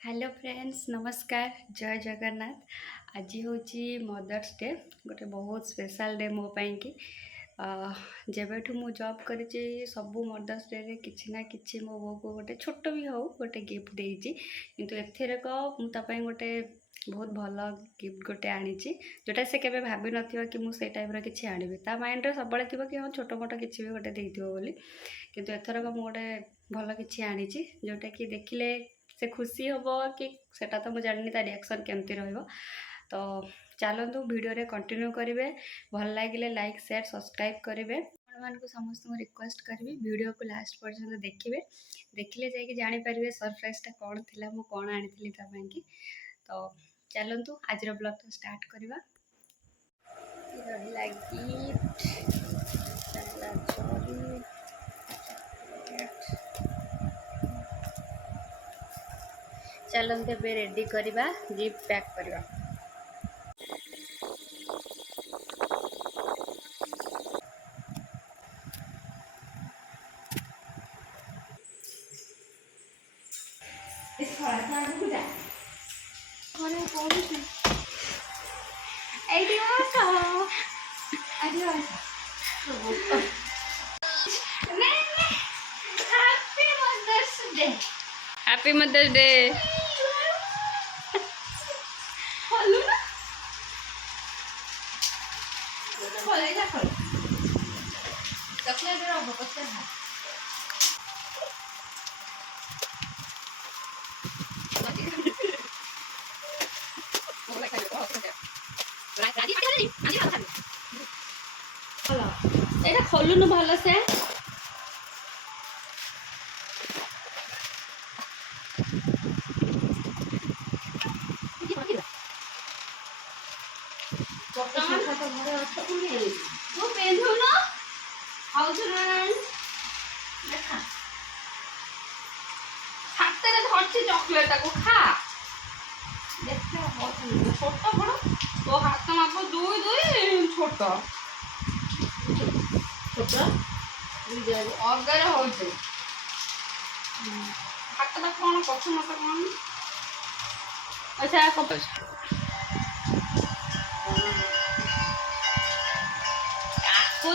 Hello friends नमस्कार जय जगन्नाथ। आज हूँ मदर्स डे गोटे बहुत स्पेशल डे मो पाई कि जेबेठू मु जॉब करी सबू मदर्स डे रे किछि ना किछि मो बो को गोटे छोट भी हो गोटे गिफ्ट देइछि किंतु एथेरक मु ता पई गोटे बहुत भल गिफ्ट गोटे आनी जोटा से केबे भाभी नथिबा कि मु से टाइप रो किछि आनिबे ता माइंड रे सबले थिबो कि हां छोट मोट किछि भी गोटे देइथिबो बोली किंतु एथरक मु गोटे भल किछि आनी जोटा कि देखिले से खुशी हम कि सेटा तो मुझे जानी ता रिएक्शन केमती रहिबो। तो चलतु वीडियो रे कंटिन्यू करेंगे भल लगे लाइक शेयर सब्सक्राइब करेंगे मान समस्त रिक्वेस्ट करी वीडियो को लास्ट पर्यंत देखिए देखिले जाकि जापर सरप्राइजटा कौन थी मु कौन आनी कि। तो चलतु आज ब्लॉग तो स्टार्ट करवा। चलते ଏବେ रेडी करवा गिफ्ट पैक करवा। Happy mother's day. এটা খোলুন ভালো সে चॉकलेट को खा देखते छोट बड़ तो हाथ माप दुई दुई छोट अगर हो हाथटा कौन पछ मत कौन अच्छा को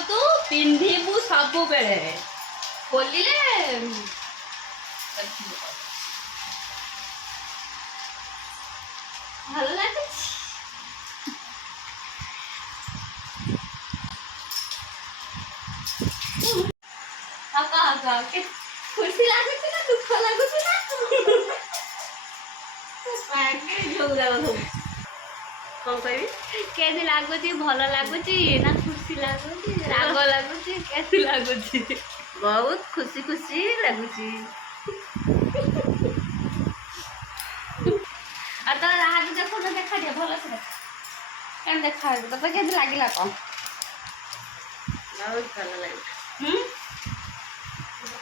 तू पिंधु सब बेले खोलिले भल लगे खुशी लगुच ना दुख लगुच ना कौन कह लगुच भल लगुच ना खुशी लगुच राग लगुच कैसी लगुच बहुत खुशी खुशी लगुच हाथ देखो ना देखा दिया भल से क्या देखा तो के लगे कौन बहुत भल लगे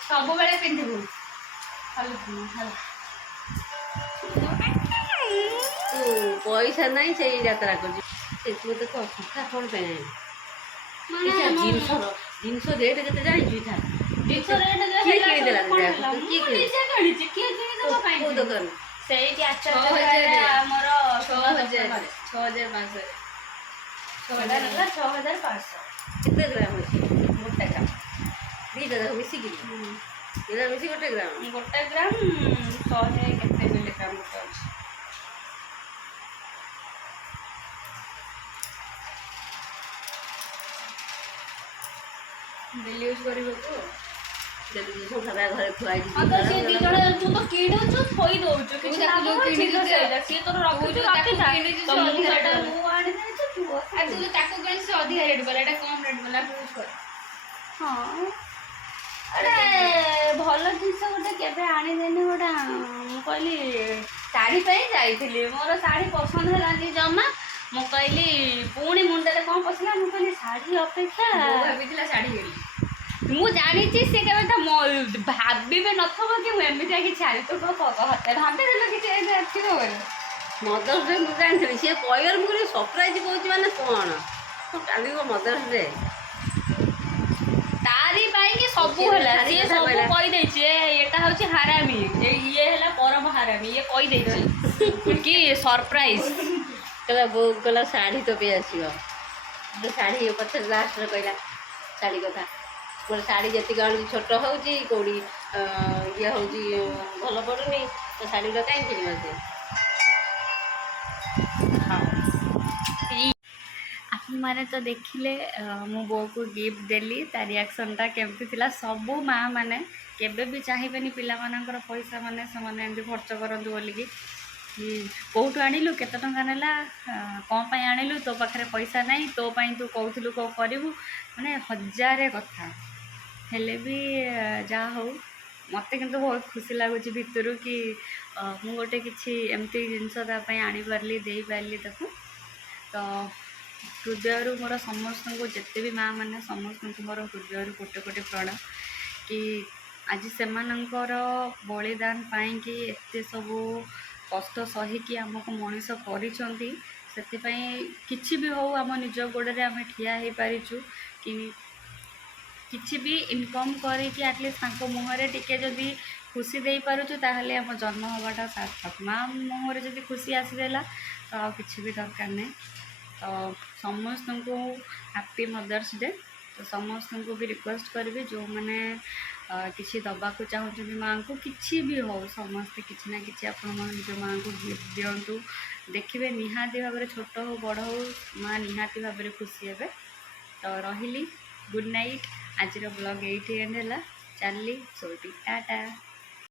सब बेले पिंधु पैसा नहीं से यात्रा कर कथा कौन पे जिनस रेट के जानी दुकान से 6500 केते ग्राम अच्छी गोटे ग्राम दीटा मिसिक मिसी गोटे ग्राम 100 केते मिलीग्राम गोटे अच्छी डेली यूज करिबो तो जल्दी सब खाबा घरे खुआई दी तो से दी जण तू तो किणु छु थोई दउ छु कि जो किणी छु से तो रखु छु ताके किणी छु अधिक रेट मु आनी दे छु तू एक्चुअली ताको गण से अधिक रेट वाला एटा कम रेट वाला यूज कर। हां अरे भल जिंस गोटे केबे आनी देनी गोटा मु कहली साड़ी पे जाईथिली मोर साड़ी पसंद हलानी जमा मु कहली पुणी मुंडे कौन पसला मु कहली साड़ी अपेक्षा भाभी साड़ी गेली मु जानी से केबे तो भाबे नथबो कि मु एमितिया कि छाड़ी तो कहते भाबे देलो कि अच्छी बोली मदर्स डे मुझे जानी सी कहर मुझे सरप्राइज कौच मैंने कौन काली मदर्स डे तारी पाई कि सबू है କହିଦେଇଛି ଏଟା ହଉଛି ହାରାମି, ଇଏ ହେଲା ପରମ ହାରାମି, ଇଏ କହିଦେଇଛି କି ସରପ୍ରାଇଜ। କହିଲା ବୋଉ କହିଲା ଶାଢ଼ୀ ତ ବି ଆସିବ, ଶାଢ଼ୀ ପଛରେ ଲାଷ୍ଟରେ କହିଲା ଶାଢ଼ୀ କଥା। ଗୋଟେ ଶାଢ଼ୀ ଯେତିକି ଆଣୁଛି ଛୋଟ ହେଉଛି, କେଉଁଠି ଇଏ ହେଉଛି ଭଲ ପଡ଼ୁନି, ତ ଶାଢ଼ୀଟା କାହିଁ କିଣିବ ସେ। ଆପଣମାନେ ତ ଦେଖିଲେ ମୁଁ ବୋଉକୁ ଗିଫ୍ଟ ଦେଲି, ତା ରିଆକ୍ସନଟା କେମିତି ଥିଲା। ସବୁ ମାଆ ମାନେ କେବେ ବି ଚାହିଁବେନି ପିଲାମାନଙ୍କର ପଇସା ମାନେ ସେମାନେ ଏମିତି ଖର୍ଚ୍ଚ କରନ୍ତୁ ବୋଲିକି। କେଉଁଠୁ ଆଣିଲୁ, କେତେ ଟଙ୍କା ନେଲା, କ'ଣ ପାଇଁ ଆଣିଲୁ, ତୋ ପାଖରେ ପଇସା ନାହିଁ, ତୋ ପାଇଁ ତୁ କହୁଥିଲୁ କ'ଣ କରିବୁ, ମାନେ ହଜାରେ କଥା। ହେଲେ ବି ଯାହା ହଉ ମୋତେ କିନ୍ତୁ ବହୁତ ଖୁସି ଲାଗୁଛି ଭିତରୁ କି ମୁଁ ଗୋଟେ କିଛି ଏମିତି ଜିନିଷ ତା ପାଇଁ ଆଣିପାରିଲି, ଦେଇପାରିଲି ତାକୁ। ତ ହୃଦୟରୁ ମୋର ସମସ୍ତଙ୍କୁ, ଯେତେ ବି ମାଆ ମାନେ ସମସ୍ତଙ୍କୁ ମୋର ହୃଦୟରୁ କୋଟି କୋଟି ପ୍ରଣାମ କି ଆଜି ସେମାନଙ୍କର ବଳିଦାନ ପାଇଁକି ଏତେ ସବୁ କଷ୍ଟ ସହିକି ଆମକୁ ମଣିଷ କରିଛନ୍ତି। ସେଥିପାଇଁ କିଛି ବି ହଉ ଆମ ନିଜ ଗୋଡ଼ରେ ଆମେ ଠିଆ ହେଇପାରିଛୁ କି କିଛି ବି ଇନକମ୍ କରିକି ଆଟଲିଷ୍ଟ ତାଙ୍କ ମୁହଁରେ ଟିକେ ଯଦି ଖୁସି ଦେଇପାରୁଛୁ ତାହେଲେ ଆମ ଜନ୍ମ ହେବାଟା ସାର୍ଥକ। ମାଆ ମୁହଁରେ ଯଦି ଖୁସି ଆସିଦେଲା ତ ଆଉ କିଛି ବି ଦରକାର ନାହିଁ। ତ ସମସ୍ତଙ୍କୁ ହାପି ମଦର୍ସ ଡେ। ତ ସମସ୍ତଙ୍କୁ ବି ରିକ୍ୱେଷ୍ଟ କରିବି ଯେଉଁମାନେ କିଛି ଦେବାକୁ ଚାହୁଁଛନ୍ତି ମାଆଙ୍କୁ, କିଛି ବି ହଉ, ସମସ୍ତେ କିଛି ନା କିଛି ଆପଣ ନିଜ ମାଆଙ୍କୁ ଗିଫ୍ଟ ଦିଅନ୍ତୁ। ଦେଖିବେ ନିହାତି ଭାବରେ ଛୋଟ ହଉ ବଡ଼ ହଉ ମାଆ ନିହାତି ଭାବରେ ଖୁସି ହେବେ। ତ ରହିଲି, ଗୁଡ଼୍ ନାଇଟ୍। ଆଜିର ବ୍ଲଗ୍ ଏଇଠି ଏଣ୍ଡ ହେଲା। ଚାଲିଲି ଶୋଇବି, ଟାଟା।